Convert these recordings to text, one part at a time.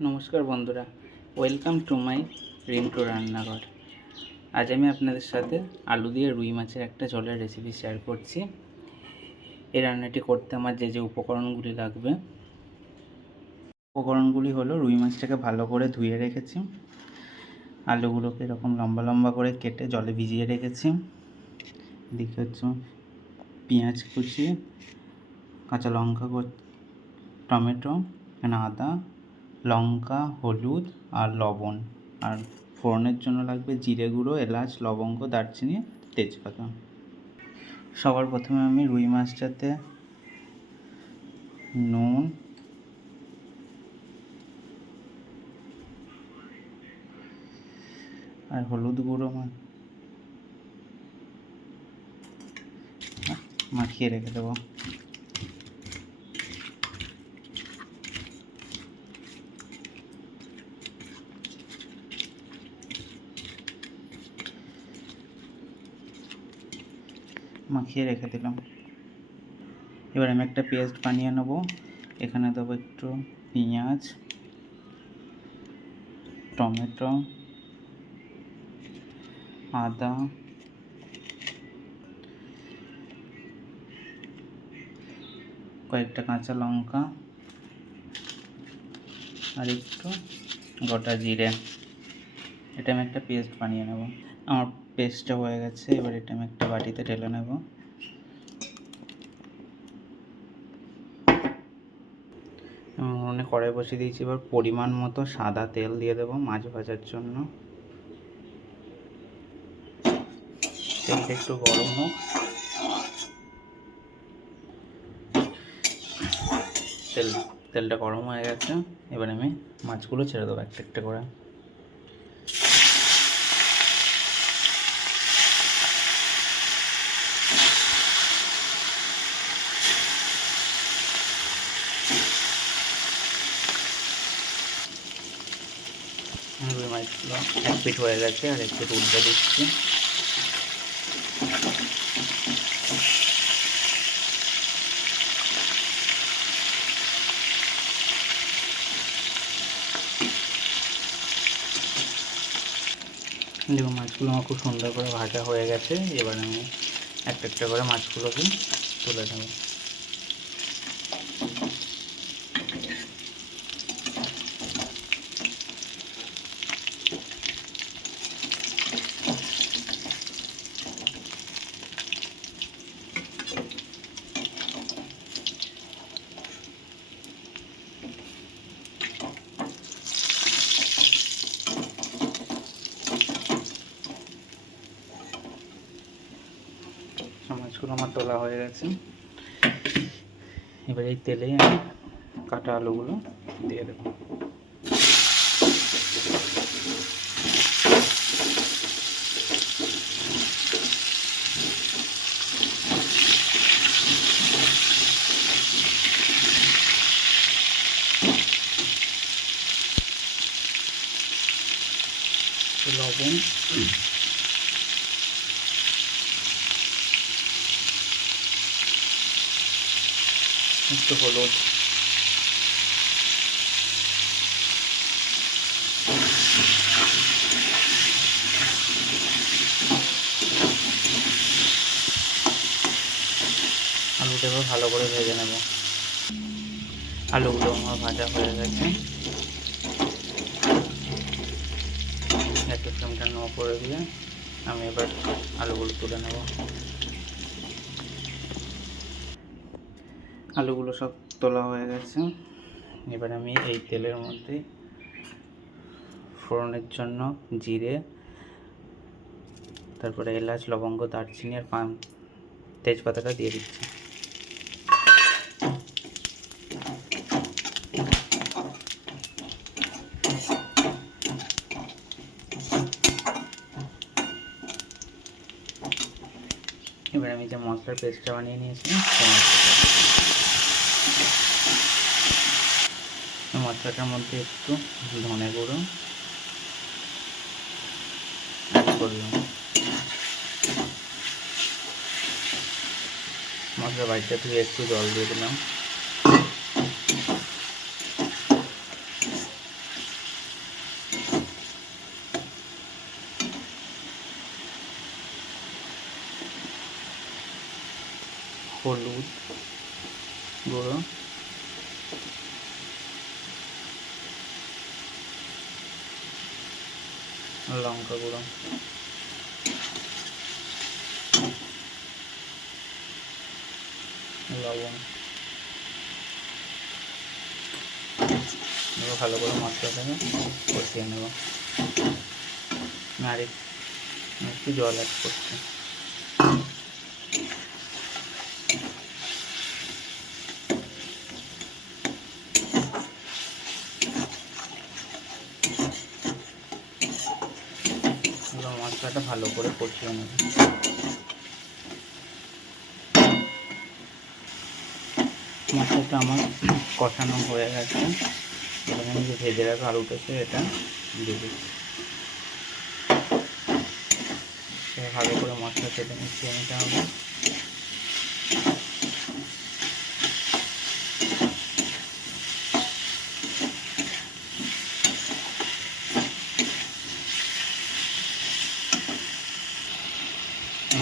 নমস্কার বন্ধুরা welcome to my Rintu রান্নাঘর। আজ আমি আপনাদের সাথে আলু দিয়ে রুই মাছের একটা জলের রেসিপি শেয়ার করছি। এই রান্নাটি করতে আমার যে যে উপকরণগুলি লাগবে, উপকরণগুলি হলো রুই মাছটাকে ভালো করে ধুয়ে রেখেছি। আলুগুলোকে এরকম লম্বা লম্বা করে কেটে জলে ভিজিয়ে রেখেছি। এদিকে হচ্ছে পেঁয়াজ কুচি, কাঁচা লঙ্কা টমেটো, এখানে আদা লঙ্কা, হলুদ আর লবণ। আর ফোড়নের জন্য লাগবে জিরে গুঁড়ো, এলাচ, লবঙ্গ, দারচিনি, তেজপাতা। সবার প্রথমে আমি রুই মাছটাতে নুন, আর হলুদ গুঁড়ো মাখিয়ে রেখে দেবো। মাখিয়ে রেখে দিলাম। এবার আমি একটা পেস্ট বানিয়ে নেব। এখানে দেবো একটু পেঁয়াজ, টমেটো, আদা, কয়েকটা কাঁচা লঙ্কা আর একটু গোটা জিরে। এটা আমি একটা পেস্ট বানিয়ে নেব। আমার পেস্টটা হয়ে গেছে, এবার এটা আমি একটা বাটিতে ঢেলে নেব। উনুনে কড়াই বসিয়ে দিয়েছি, এবার পরিমাণ মতো সাদা তেল দিয়ে দেবো মাছ ভাজার জন্য। তেলটা একটু গরম হোক। তেল, তেলটা গরম হয়ে গেছে, এবার আমি মাছগুলো ছেড়ে দেবো একটা একটা করে। রুই মাছগুলো এক পিঠ হয়ে গেছে আর একটু উল্টে দিচ্ছি। দেখুন, মাছগুলো আমার খুব সুন্দর করে ভাজা হয়ে গেছে। এবার আমি একটা একটা করে মাছগুলোকে তুলে নেব সব মাছগুলো আমার তোলা হয়ে গেছে। এবার এই তেলেই আমি কাটা আলুগুলো দিয়ে দেবো। লবণ একটু হলুদ আলুটা ভালো করে ভেজে নেব। আলুগুলো আমার ভাজা হয়ে গেছে। গ্যাসের ফ্লেমটা নো করে দিয়ে আমি এবার আলুগুলো তুলে নেব। আলুগুলো সব তোলা হয়ে গেছে। এবার আমি এই তেলের মধ্যে ফোড়নের জন্য জিরে, তারপরে এলাচ, লবঙ্গ, দারচিনি আর পান তেজপাতাটা দিয়ে দিচ্ছি। এবার আমি যে মশলার পেস্টটা বানিয়ে নিয়েছিলাম মশলাটার মধ্যে একটু ধনে গুঁড়ো অ্যাড করলাম মশলা বাড়িটা থেকে একটু জল দিয়ে দিলাম। হলুদ গুঁড়ো লঙ্কা গুঁড়ো। লবণ। ভালো করে মশলাটাকে কষিয়ে নেব। আর এক- একটু জল অ্যাড করছি এবার মশলাটা ভালো করে কষিয়ে নেব। মশলাটা আমার কষানো হয়ে গেছে। এবং আমি যে ভেজে রাখা আলুটা এটা দিয়ে দিচ্ছি। ভালো করে মশলা সেটা মিশিয়ে নিতে হবে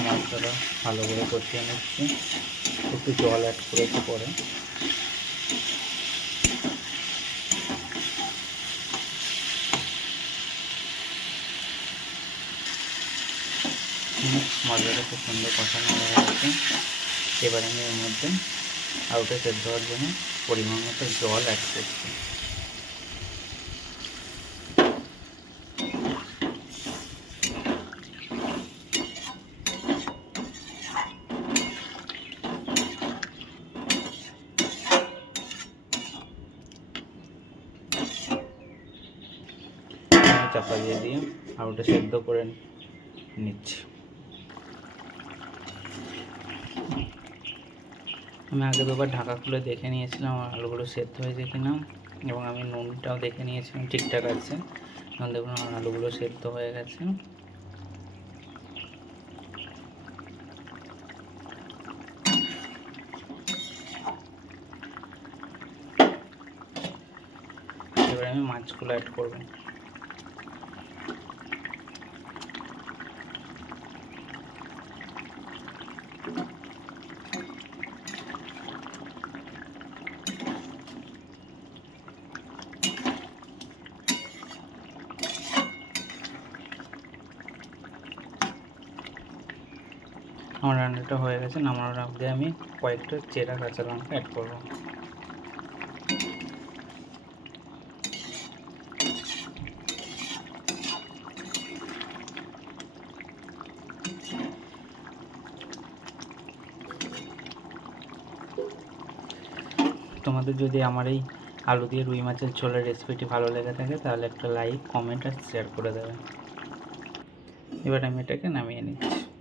মশলাটা ভালো করে কষিয়ে নিচ্ছি। একটু জল অ্যাড করেছি পরে। মশলাটা খুব সুন্দর কষানো হয়ে গেছে। এবার আমি এর মধ্যে আলুটা সেদ্ধ হওয়ার জন্য পরিমাণ মতো জল অ্যাড করছি। চাপা দিয়ে আলুটা সেদ্ধ করে নিচ্ছি। আমি আগে দুবার ঢাকা খুলে দেখে নিয়েছিলাম, আমার আলুগুলো সেদ্ধ হয়েছে কিনা, এবং আমি নুনটাও দেখে নিয়েছিলাম, ঠিকঠাক আছে। দেখুন আমার আলুগুলো সেদ্ধ হয়ে গেছে। এবার আমি মাছগুলো অ্যাড করব। আমার রান্নাটা হয়ে গেছে, নামানোর আগে আমি কয়েকটা চেরা কাঁচা লঙ্কা অ্যাড করব। তোমাদের যদি আমার এই আলু দিয়ে রুই মাছের ঝোলের রেসিপিটি ভালো লেগে থাকে, তাহলে একটা লাইক কমেন্ট আর শেয়ার করে দেবে। এবার আমি এটাকে নামিয়ে নিচ্ছি।